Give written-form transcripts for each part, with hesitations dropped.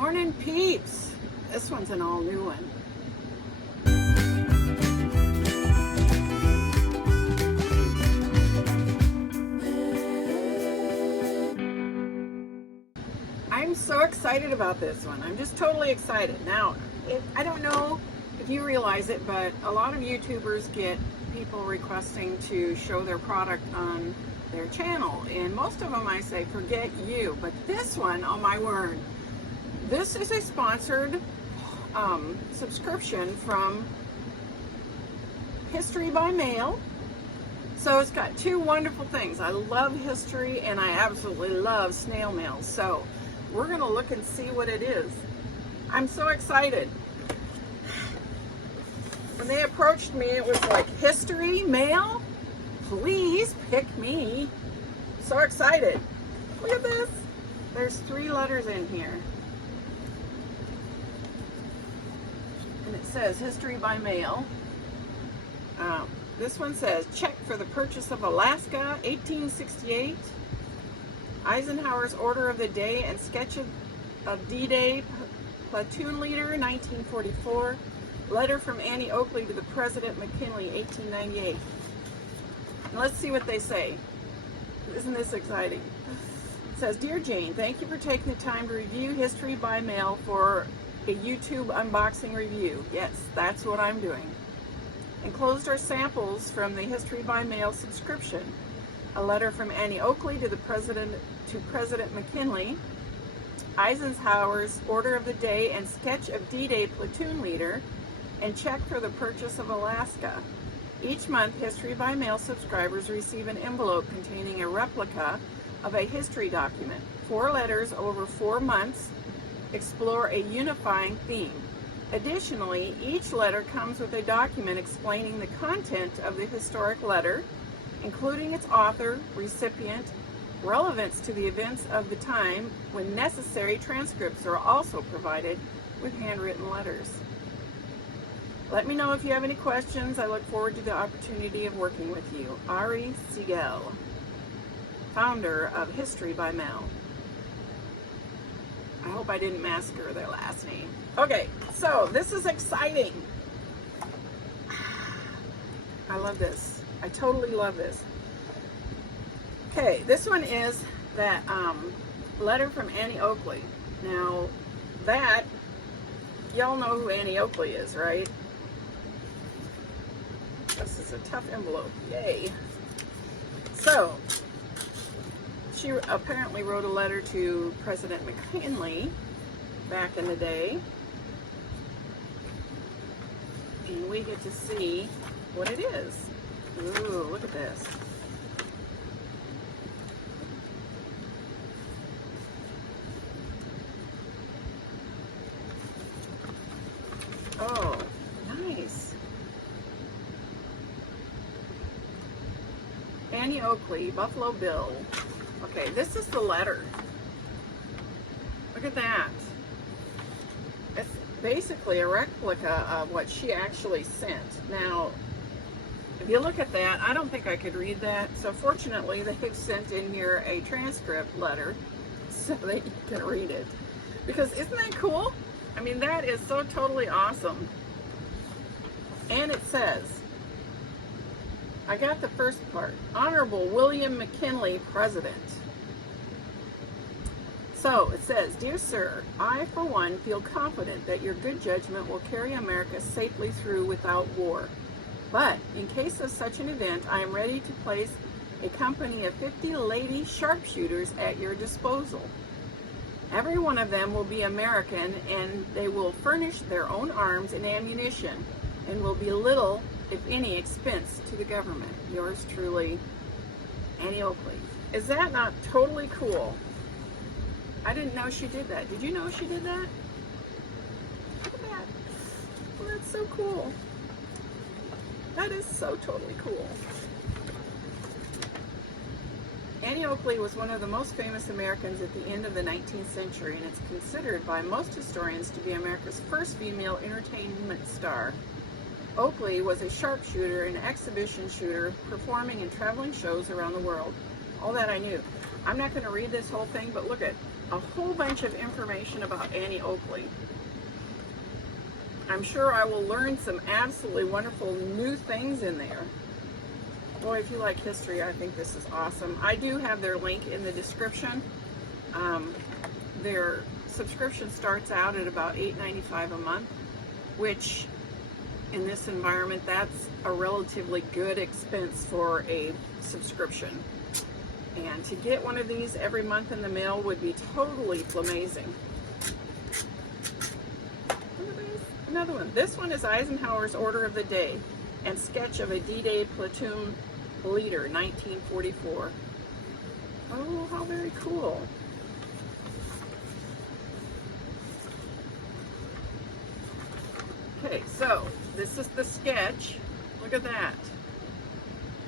Morning peeps. This one's an all new one. I'm so excited about this one. I'm just totally excited. Now, I don't know if you realize it, but a lot of YouTubers get people requesting to show their product on their channel. And most of them I say, forget you. But this one, oh my word. This is a sponsored subscription from History by Mail. So it's got two wonderful things. I love history and I absolutely love snail mail. So we're going to look and see what it is. I'm so excited. When they approached me, it was like, history mail? Please pick me. So excited. Look at this. There's 3 letters in here. And it says History by Mail. This one says, check for the purchase of Alaska, 1868. Eisenhower's Order of the Day and sketch of D-Day, platoon leader, 1944. Letter from Annie Oakley to the President McKinley, 1898. And let's see what they say. Isn't this exciting? It says, Dear Jane, thank you for taking the time to review History by Mail for a YouTube unboxing review. Yes, that's what I'm doing. Enclosed are samples from the History by Mail subscription. A letter from Annie Oakley to President McKinley, Eisenhower's Order of the Day and sketch of D-Day platoon leader, and check for the purchase of Alaska. Each month, History by Mail subscribers receive an envelope containing a replica of a history document. 4 letters over 4 months explore a unifying theme. Additionally, each letter comes with a document explaining the content of the historic letter, including its author, recipient, relevance to the events of the time. When necessary, transcripts are also provided with handwritten letters. Let me know if you have any questions. I look forward to the opportunity of working with you. Ari Siegel, founder of History by Mail. I hope I didn't massacre their last name. Okay, so this is exciting. I love this. I totally love this. Okay, this one is that letter from Annie Oakley. Now, that, y'all know who Annie Oakley is, right? This is a tough envelope. Yay. So, she apparently wrote a letter to President McKinley back in the day. And we get to see what it is. Ooh, look at this. Oh, nice. Annie Oakley, Buffalo Bill. Okay, this is the letter. Look at that. It's basically a replica of what she actually sent. Now, if you look at that, I don't think I could read that. So fortunately, they've sent in here a transcript letter so that you can read it. Because isn't that cool? I mean, that is so totally awesome. And it says, I got the first part. Honorable William McKinley, President. So it says, Dear Sir, I for one feel confident that your good judgment will carry America safely through without war. But in case of such an event, I am ready to place a company of 50 lady sharpshooters at your disposal. Every one of them will be American, and they will furnish their own arms and ammunition, and will be little, if any, expense to the government. Yours truly, Annie Oakley. Is that not totally cool? I didn't know she did that. Did you know she did that? Look at that. Well, that's so cool. That is so totally cool. Annie Oakley was one of the most famous Americans at the end of the 19th century, and it's considered by most historians to be America's first female entertainment star. Oakley was a sharpshooter and exhibition shooter, performing in traveling shows around the world. All that I knew. I'm not going to read this whole thing, but look at a whole bunch of information about Annie Oakley. I'm sure I will learn some absolutely wonderful new things in there. Boy, if you like history, I think this is awesome. I do have their link in the description. Their subscription starts out at about $8.95 a month, which in this environment, that's a relatively good expense for a subscription. And to get one of these every month in the mail would be totally flamazing. Another one. This one is Eisenhower's Order of the Day and sketch of a D-Day platoon leader, 1944. Oh, how very cool. Okay, so this is the sketch. Look at that.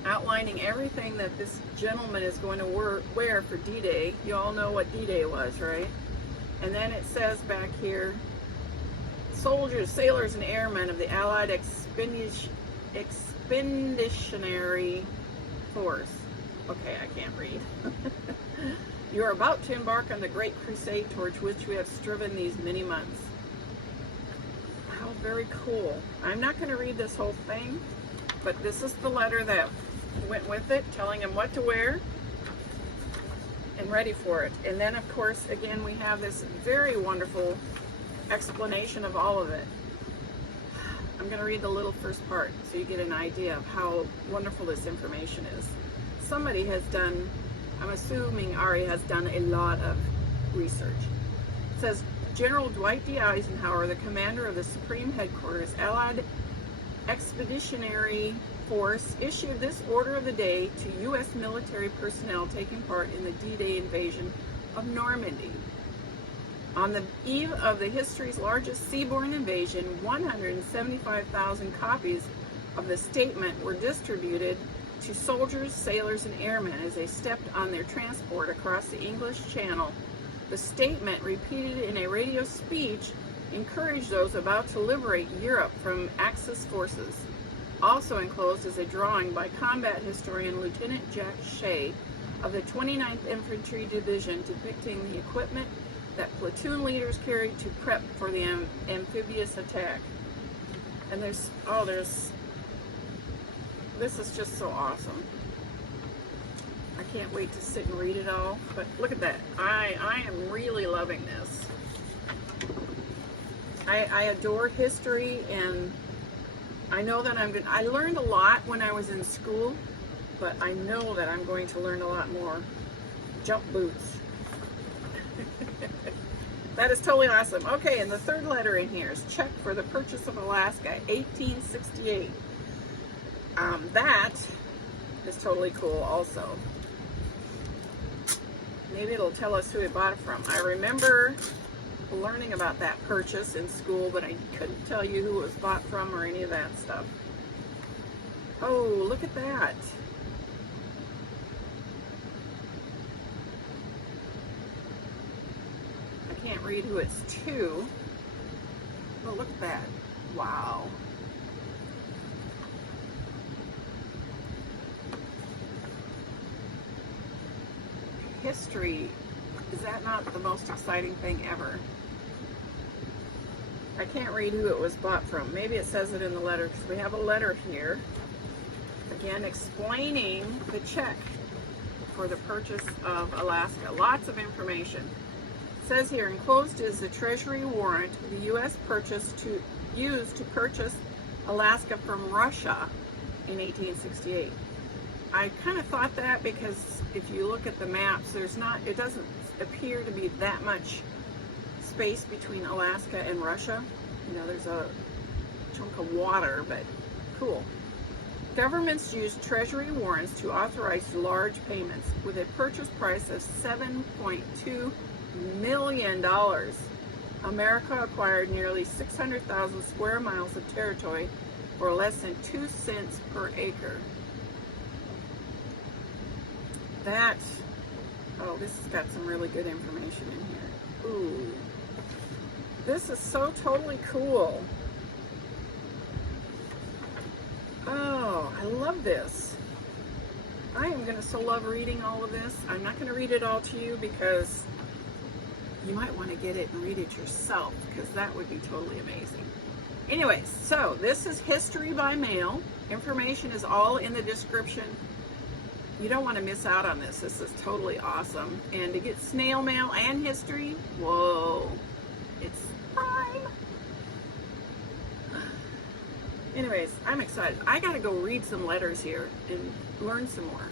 Outlining everything that this gentleman is going to wear for D-Day. You all know what D-Day was, right? And then it says back here, soldiers, sailors, and airmen of the Allied Expeditionary Force. Okay, I can't read. You are about to embark on the great crusade towards which we have striven these many months. How very cool. I'm not going to read this whole thing, but this is the letter that went with it, telling him what to wear and ready for it. And then, of course, again, we have this very wonderful explanation of all of it. I'm going to read the little first part so you get an idea of how wonderful this information is. Somebody has done, I'm assuming Ari has done a lot of research. It says, General Dwight D. Eisenhower, the commander of the Supreme Headquarters, Allied Expeditionary Force, issued this order of the day to U.S. military personnel taking part in the D-Day invasion of Normandy. On the eve of the history's largest seaborne invasion, 175,000 copies of the statement were distributed to soldiers, sailors, and airmen as they stepped on their transport across the English Channel. The statement, repeated in a radio speech, encouraged those about to liberate Europe from Axis forces. Also enclosed is a drawing by combat historian Lieutenant Jack Shea of the 29th Infantry Division depicting the equipment that platoon leaders carried to prep for the amphibious attack. And this is just so awesome. I can't wait to sit and read it all, but look at that. I am really loving this. I adore history, and I know that I learned a lot when I was in school, but I know that I'm going to learn a lot more. Jump boots. That is totally awesome. Okay, and the third letter in here is check for the purchase of Alaska, 1868. That is totally cool also. Maybe it'll tell us who it bought it from. I remember learning about that purchase in school, but I couldn't tell you who it was bought from or any of that stuff. Oh, look at that. I can't read who it's to. Oh, look at that. Wow. History, is that not the most exciting thing ever? I can't read who it was bought from. Maybe it says it in the letter, because we have a letter here, again, explaining the check for the purchase of Alaska. Lots of information. It says here, enclosed is the Treasury warrant the U.S. used to purchase Alaska from Russia in 1868. I kind of thought that because if you look at the maps, it doesn't appear to be that much space between Alaska and Russia. You know, there's a chunk of water, but cool. Governments use Treasury warrants to authorize large payments. With a purchase price of $7.2 million, America acquired nearly 600,000 square miles of territory for less than 2 cents per acre. This has got some really good information in here. Ooh. This is so totally cool. Oh, I love this. I am going to so love reading all of this. I'm not going to read it all to you because you might want to get it and read it yourself, because that would be totally amazing. Anyways, so this is History by Mail. Information is all in the description. You don't want to miss out on this. This is totally awesome. And to get snail mail and history, whoa, it's prime. Anyways, I'm excited. I gotta go read some letters here and learn some more.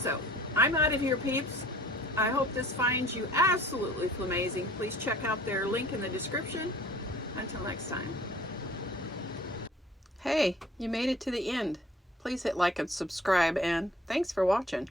So, I'm out of here, peeps. I hope this finds you absolutely flamazing. Please check out their link in the description. Until next time. Hey, you made it to the end. Please hit like and subscribe, and thanks for watching.